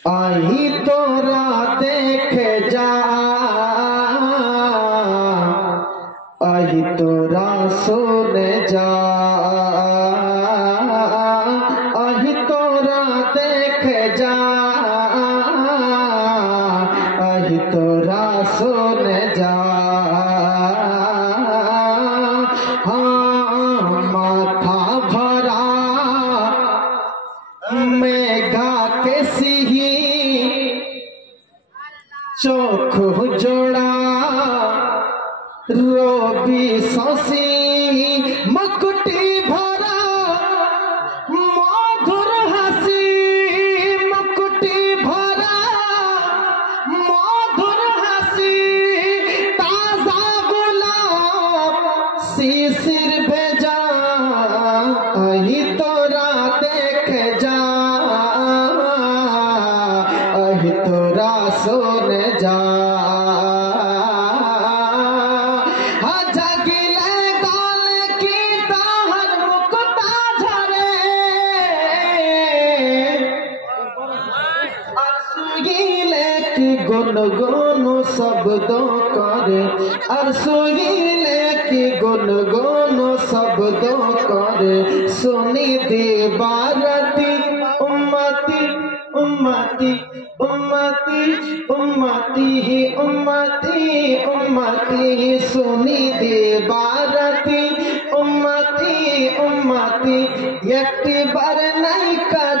आई तोरा देख जा, आई तोरा सुन जा, आई तोरा देख जा, आई तोरा सुन जा। हाँ माथा भरा मेघा के सिही चोख जोड़ा रोबी ससी मकुटी भरा मधुर हसी मकुटी भरा मधुर हसी ताजा गुलाब शिशिर भेजा अही तोरा देख जा, अही तोरा सुन जा। जगिले गाल की ताहर मुकुटा झरे अरसुईले की गुनगुन शब्दों करे, अरसुईले की गुनगुन शब्दों करे। सुनी दीवारती उम्मती उम्मती उम्मती उम्मती ही उम्मती उम्मती सुनी दीवारती उम्मती उम्मती एक बार नहीं कर